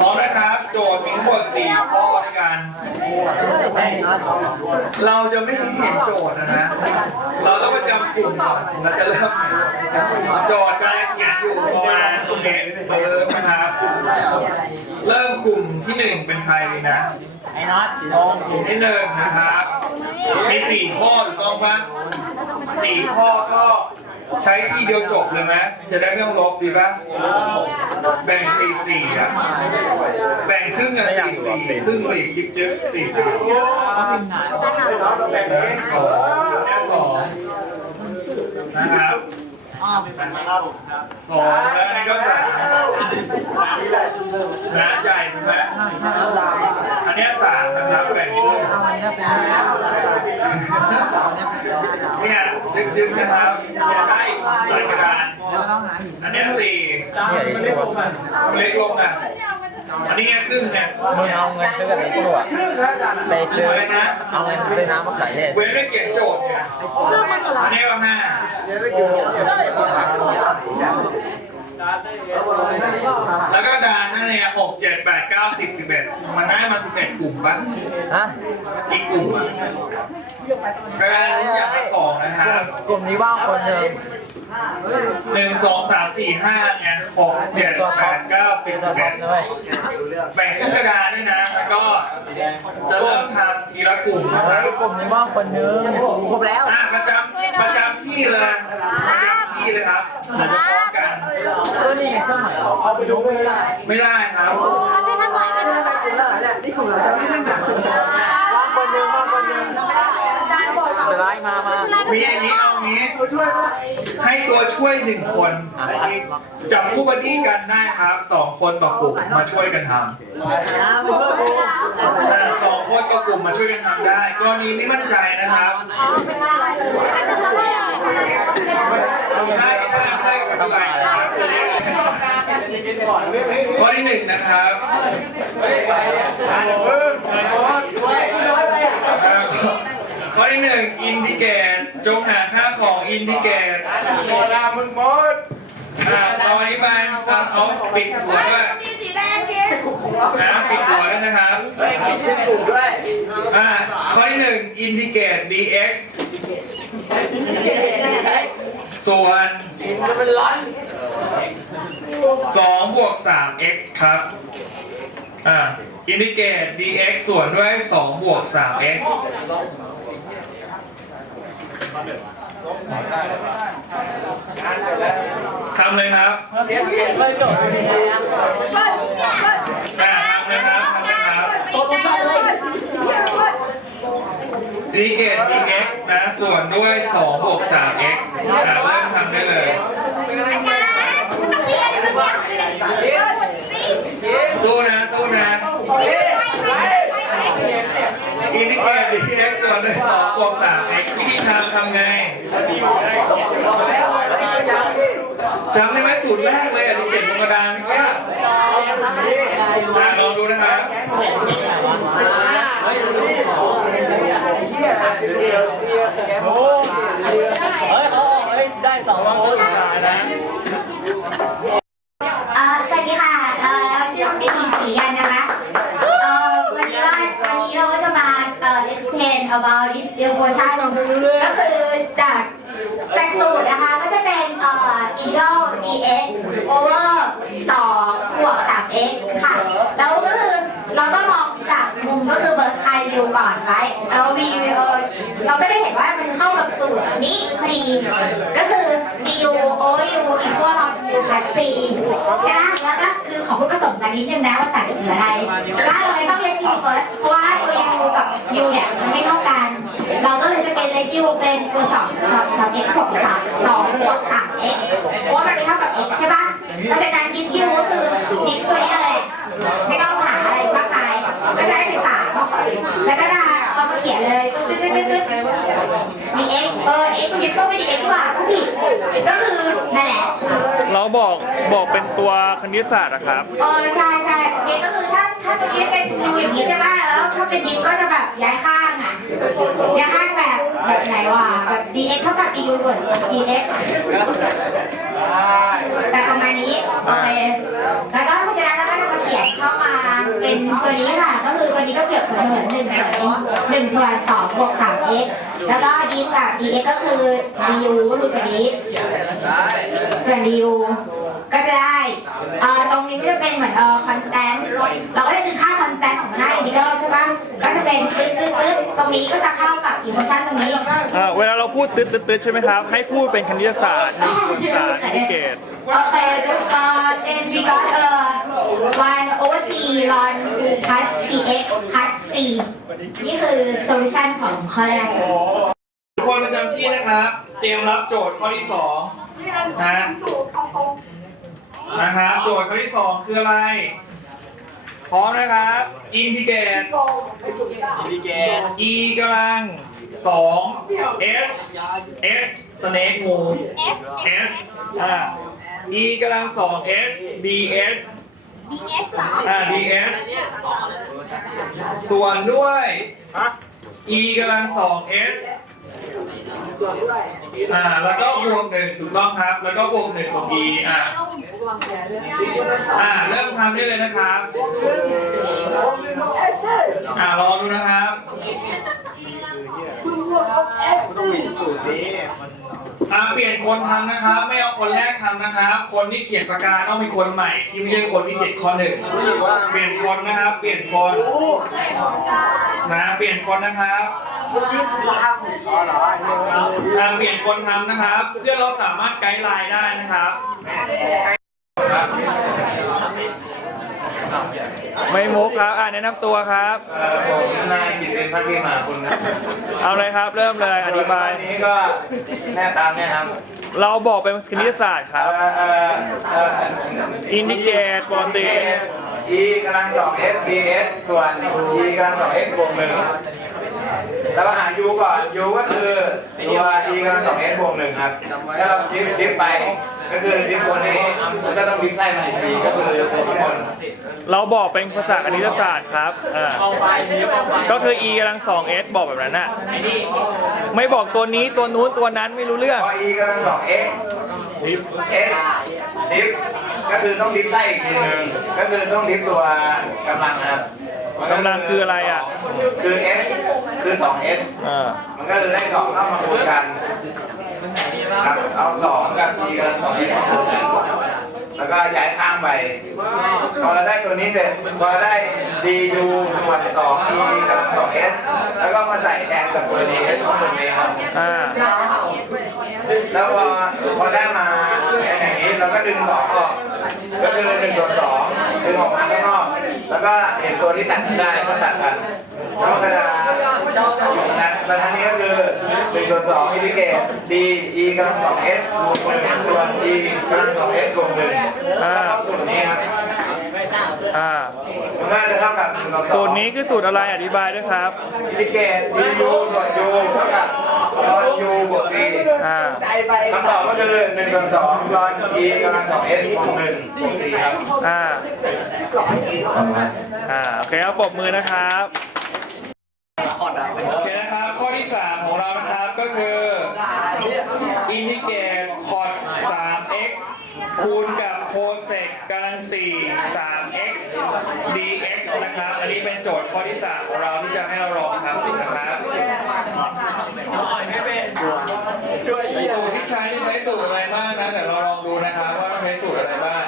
พร้อมนะครับ โจทย์มีทั้งหมดสี่ข้อด้วยกัน เราจะไม่เห็นโจทย์นะนะ เราต้องมาจำกลุ่มก่อนเราจะเริ่มโจทย์การเขียนอยู่ประมาณตรงนี้เริ่มนะครับเริ่มกลุ่มที่หนึ่งเป็นใครนะ ไอ้น็อตลงกลุ่มที่หนึ่งนะครับ มีสี่ข้อถูกต้องปะสี่ข้อก็ ใช้ที่เดียวจบเลยไหมจะได้ไม่ต้องลบดีป่ะแบ่งสี่สี่อะแบ่งครึ่งอะสี่สี่ครึ่งสี่จิ๊กจิ๊กสี่สี่ต้องพิมพ์หนาแบ่งเลยสองแค่สองนะครับสองแล้วนี่ก็สามนะใหญ่ถูกไหมอันนี้สามนะครับแบ่งครึ่ง เอาอันนี้เป็นเอาเนี่ยเป็นเนี่ยยึกๆนะครับจะได้ใส่กระดานแล้วต้องหาหินอันเนี้ยสี่เล็กลงอะเล็กลงอะอันนี้ครึ่งเนี่ยมึงเอาเงินซื้อกับไอ้ตัวไปซื้ออะไรนะเอาเงินซื้อน้ำมะเขือเทศเว้นไม่เขียนโจทย์เนี่ยอันนี้ก็ห้าแล้วก็ดานนั่นเนี่ยหกเจ็ดแปดเก้าสิบสิบเอ็ดมันได้มาสิบเอ็ดกลุ่มปะฮะอีกกลุ่มอะ กระดานนี้อย่างละสองนะครับกลุ่มนี้ว่างคนหนึ่งหนึ่งสองสามสี่ห้าเนี่ยหกเจ็ดแปดเก้าสิบตัวสิบท็อเอ็ปดเลยแบ่งขึ้นกระดานนี่นะแล้วก็จะเริ่มทำทีละกลุ่มนะคเฮ้รัยบกลุ่มนี้ว่างคนหนึ่งครบแล้วอะประจำประจำที่เลยประจำที่เลยครับเราจะพร้อมกันก็นี่ไงเครื่องหมายเอาไปดูไม่ได้ไม่ได้ครับว่างคนหนึ่งว่างคนหนึ่งเดี๋ยวไล่ มามามีอย่างนี้เอางี้ให้ตัวช่วยหนึ่งคนจับคู่บัดดี้กันได้ครับสองคนต่อกลุ่มมาช่วยกันทำอะสองคนต่อกลุ่มมาช่วยกันทำได้กรณีไม่มั่นใจนะครับได้ได้ได้กับอะไรนะครับข้อที่หนึ่งนะครับ ข้อที่หนึ่งอินดิเกตจงหาค่าของอินดิเกตโมดามึงมดอ่าเอาอันนี้ไปเอาเอาปิดหัวด้วยมีสีแดงคิดนะปิดหัวด้วยนะครับปิดชื่อกลุ่มด้วยอ่าข้อที่หนึ่งอินดิเกต dx ส่วนจะเป็นร้อน2บวก 3x ครับอ่าอินดิเกต dx ส่วนด้วย2บวก 3x ทำเลยครับเดี๋ยวเก็บเลยจบอ่าทำเลยครับทำเลยครับอินดิเกต dx นะส่วนด้วย2บวก 3x อ่าเริ่มทำได้เลยตู้นะตู้นะ อินดิเกตดีเอ็กส่วนด้วยสองบวกสามเอ็กวิธีทำทำไงจำได้ไหมสูตรแรกเลยอะดูเขียนบนกระดานเมื่อกี้อะลองดูนะครับเฮ้ยเขาเฮ้ยได้สองวันคนตายนะ เอ่อสวัสดีค่ะ เอ่อเราชื่อเด็กหญิงศรียันนะคะ เอ่อวันนี้ว่าวันนี้เราก็จะมาเอ่อ explain about this equation ก็คือจากจากสูตรนะคะ ก็จะเป็นเอ่อ integral dx over 2บวก 3x ค่ะ แล้วก็คือเราต้องมองจากมุมก็คือ birth eye view ก่อนไว้แล้ว v เออเราก็ได้เห็นว่ามันเข้า กับสูตรนี้พอดีก็คือ du over u equal to u plus c ใช่ไหมแล้วก็คือของพูดผสมกันนิดนึงนะว่าสายเหลืออะไรก็เราเลยต้องเล t u first เพราะว่าตัว u กับ u เนี่ยมันไม่เท่ากัน เราก็เลยจะเป็น let u เป็นตัวสองสองสอง x บวกสามสองบวกสาม x เพราะว่ามันไม่เท่ากับ x ใช่ปะเพราะฉะนั้น give u ก็คือ ตึ๊ดตึ๊ดตึ๊ดมี x เออ x คุณยึดก็ไม่ดี x กว่าก็ผิดก็คือนั่นแหละเราบอกบอกเป็นตัวคณิตศาสตร์นะครับ เออใช่ใช่เก็คือถ้าถ้าตะกี้เป็นยูอย่างนี้ใช่ป่ะแล้วถ้าเป็นดิฟก็จะแบบย้ายข้างอะย้ายข้างแบบแบบไหนวะแบบ dx เท่ากับ du ส่วน dx แต่ประมาณนี้โอเคแล้วก็เพราะฉะนั้นเราก็ ขียนเข้ามาเป็นตัวนี้ค่ะ ก็คือตัวนี้ก็เปรียบเสมือนหนึ่งส่วนหนึ่งส่วนสองบวกสาม x แล้วก็ดีกับ dx ก็คือ du ก็คือตัวนี้ ส่วน du ก็จะได้เอ่อตรงนี้ก็จะเป็นเหมือนเอ่อ constant เราก็จะดึงค่า constant ของหน้า integral ใช่ปะก็จะ เป็นตึ๊ดตึ๊ดตึ๊ดตรงนี้ก็จะเข้ากับ equation ตรงนี้อ่าเวลาเราพูดตึ๊ดตึ๊ดตึ๊ดใช่ไหมครับ ให้พูดเป็นคณิตศาสตร์หนึ่งคูณสามอินทิเกต Okay, uh, then we got uh, 1 over t ln 2 plus 3x plus c นี่คือ solution ของข้อแรกทุกคนประจำที่นะครับ เตรียมรับโจทย์ข้อที่สองนะนะครับโจทย์ข้อที่สองคืออะไร พร้อมนะครับอินทิเกต e กำลังสอง s s สเนกงู s อ่า e กำลังสอง s ds อ่า ds ส่วนด้วย e กำลังสอง s อ่า แล้วก็บวกหนึ่งถูกต้องครับ แล้วก็บวกหนึ่งของ e อ่าอ่า เริ่มทำได้เลยนะครับอ่ารอดูนะครับอ่า เปลี่ยนคนทำนะครับ ไม่เอาคนแรกทำนะครับ คนที่เขียนปากกาต้องเป็นคนใหม่ ที่ไม่ใช่คนที่เขียนข้อหนึ่งเปลี่ยนคนนะครับ เปลี่ยนคนนะ เปลี่ยนคนนะครับอ่าเปลี่ยนคนทำนะครับ เพื่อเราสามารถไกด์ไลน์ได้นะครับครับไม่มุกครับ อ่าแนะนำตัวครับเอ่อผมนายกิตเป็นพัฒน์มาคุณครับเอาเลยครับ เริ่มเลยอธิบายวันนี้ก็แม่ตามเนี่ยครับเราบอกเป็นคณิตศาสตร์ครับเอ่อเอ่อเอ่ออินดิเกตปกติ e กำลังสอง s b s ส่วน e กำลังสอง s บวกหนึ่ง แล้วก็หา u ก่อน u ก็คือตัว e กำลังสอง s บวกหนึ่งครับถ้าเราดิฟดิฟไป ก็คือดิฟตัวนี้มันก็ต้องดิฟไส้มาอีกทีก็คือตัวข้างบนเราบอกเป็นภาษาคณิตศาสตร์ครับอ่าก็คือ e กำลังสอง s บอกแบบนั้นน่ะไม่บอกตัวนี้ตัวนู้นตัวนั้นไม่รู้เรื่อง พอ e กำลังสอง x ดิฟ s ดิฟก็คือต้องดิฟไส้อีกทีหนึ่งก็คือต้องดิฟตัวกำลังนะครับกำลังคืออะไรอะ คือ s คือ 2s อ่ามันก็เลยได้สองเข้ามาคูณกันครับเอาสองกับ e กำลังสอง s มาคูณกันแล้วก็ย้ายข้างไปพอเราได้ตัวนี้เสร็จพอเราได้ du ส่วน2 e กำลังสอง s แล้วก็มาใส่แทนกับตัว ds ของตรงนี้ครับอ่าแล้วพอพอได้มาอย่างนี้เราก็ดึงสองออกก็คือหนึ่งส่วนสองดึงออกมาข้างนอกแล้วก็เห็นตัวที่ตัดไม่ได้ก็ตัดกัน แล้วมันก็จะอยู่นะแล้วทันนี้ก็คือหนึ่งส่วนสองอินทิเกต d e กำลังสอง s บวกหนึ่งส่วน e กำลังสอง s บวกหนึ่งแล้วก็เข้าสูตรนี้ครับอ่ามันก็จะเท่ากับหนึ่งต่อสองสูตรนี้คือสูตรอะไรอธิบายด้วยครับอินทิเกต du ส่วน u เท่ากับลอน u บวก c อ่าคำตอบก็คือหนึ่งส่วนสองลอน e กำลังสอง s บวกหนึ่งบวกสี่ครับอ่าอ่าโอเคครับปรบมือนะครับ โอเคนะครับข้อที่ 3 ของเรานะครับก็คืออินทิเกตคอด 3x คูณกับโคเซกกำลัง4 3x dx นะครับ อันนี้เป็นโจทย์ข้อที่ 3 ของเราที่จะให้เราลองทำนะครับสูตรที่ใช้นี่ใช้สูตรอะไรบ้างนะเดี๋ยวเราลองดูนะครับว่าใช้สูตรอะไรบ้าง